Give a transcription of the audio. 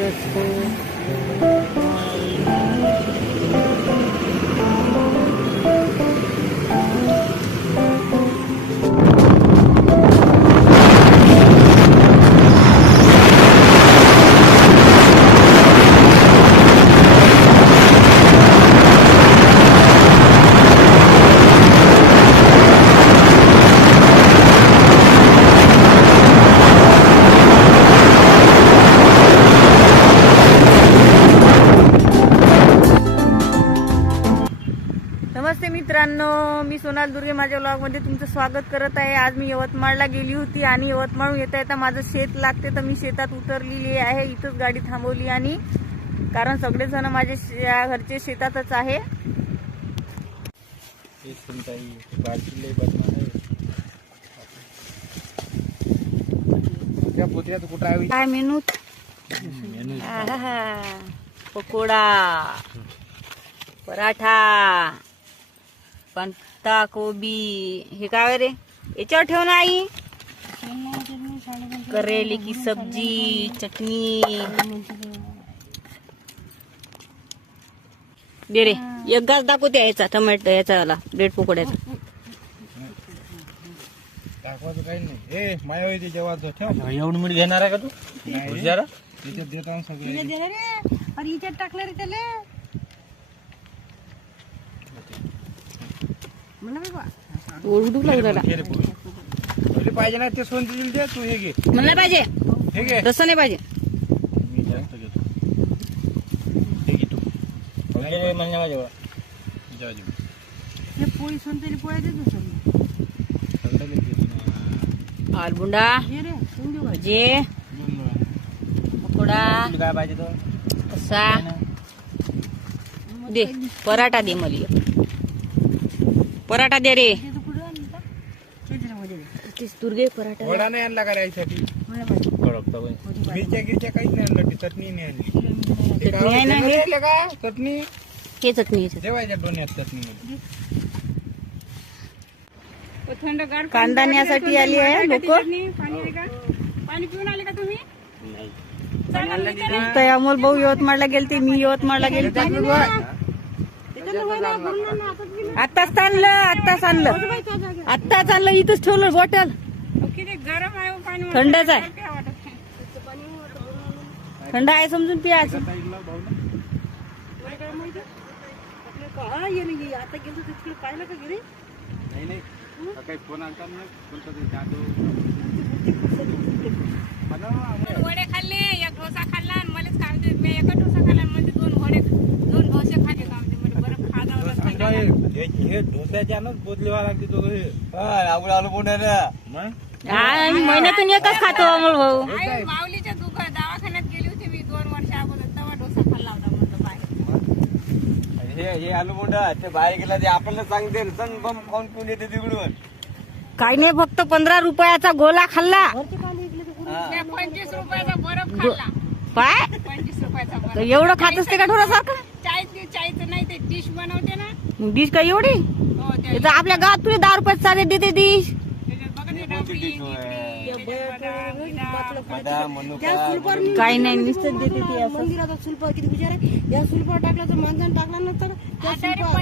Let's. मित्रांनो मी सोनाल दुर्गे माझ्या व्लॉगमध्ये तुमचं स्वागत करत आहे. आज मी यवतमाळला गेली होती आणि यवतमाळहून येता येता माझं शेत लागते तर मी शेतात उतरलेली आहे. इथंच गाडी थांबवली आणि कारण सगळेजण माझे शे- या घरचे शेतातच आहे. हे काय मेनू? पकोडा. पराठा. पत्ता कोबी हे काय रे? याच्यावर ठेव ना आई. करेले की सब्जी चटणी. दे रे एक घास दाखवते याचा टोमॅटो याचा ब्रेड पकोड्याचा. दाखवायचं काही नाही. ए माया होती जेवायचं ठेव. एवढं मीठ घेणार आहे का तू? त्याच्यात देतो सगळे. अरे हिच्यात टाकलं रे त्याला. ओरडू लागला पाहिजे ना ते सोन दिली दे तू हे घे. म्हणलं पाहिजे. हे घे. तसं नाही पाहिजे. मी जास्त घेतो. हे घे तू. म्हणजे म्हणजे माझ्या जा देऊ. हे पोळी सोनतेली पोळ्या देतो समजा सगळं लय घेतो ना. आलबुंडा हे रे सोन देऊ का? भजे दोन वेळा. पकोडा. तुला काय पाहिजे तर कसा? दे पराठा दे मला एक. पराठा दे रे. ते तर कुठं आणलं होतं? त्याच्यामध्ये दे. तेच दुर्गे पराठा वडा नाही. आणला का मिरच्या गिरच्या काहीच नाही आणलं ती चटणी नाही आणली. ते चटणी आहे ना गावात हे? आणलं का? चटणी? हे चटणी याच्यात. जेवायच्या डोण्यात चटणी. मध्ये कांदा न्यासाठी आली आहे लोक. पाणी पिऊन आले का तुम्ही? तर अमोल भाऊ यवतमाळला गेलते मी यवतमाळला गेलते. आत्ताच आणलं आत्ताच आणलं. आत्ताच आणलं इथंच ठेवलं बॉटल. किती गरम आहे हो पाणी थंडच आहे. थंड आहे समजून पियाचं. हा ये रे, ये. आता गेलो तिकडे पाहिलं का गिरी नाही नाही. काही फोन आणता ना कोणता तरी जादू वडे खाल्ले एक डोसा खाल्ला आणि मलाच काय म्हणते मी एका डोसा खाल्ला आणि म्हणजे दोन वडे दोन डोसे खाल्ले का म्हणजे मला बरं खा जावं सांगा लागतं. हे हे- ढोस्याच्यानंच बोधलेवा लागते तो हे. आवड आलो हा, महिन्यातून एकच खातो अमोल भाऊ. आई माऊलीच्या दुकान दवाखान्यात गेली होती मी दोन वर्ष अगोदर तेव्हा डोसा खाल्ला होता म्हणलं बाहेर. हे हे आलू ते बाहेर गेला ते आपल्याला सांगते सण बम खाऊन पिऊन येते तिकडून. काही नाही फक्त पंधरा रुपयाचा गोला खाल्ला. मी पंचवीस रुपयाचा बरफ खाल्ला. पाय. पंचवीस रुपयाचा तर बरफ एवढं खात असते का ढोरासारखं? चाय चायचं नाही ते डिश बनवते ना डिश का एवढी? ते इथं आपल्या गावात तुझे दहा रुपयात सारे देते डिश. मी- काही नाही नुसतं देते ते असं. मंदिराचा सुलपा किती विचार आहे? या सुलपावर टाकला तर माणसानं टाकला नसता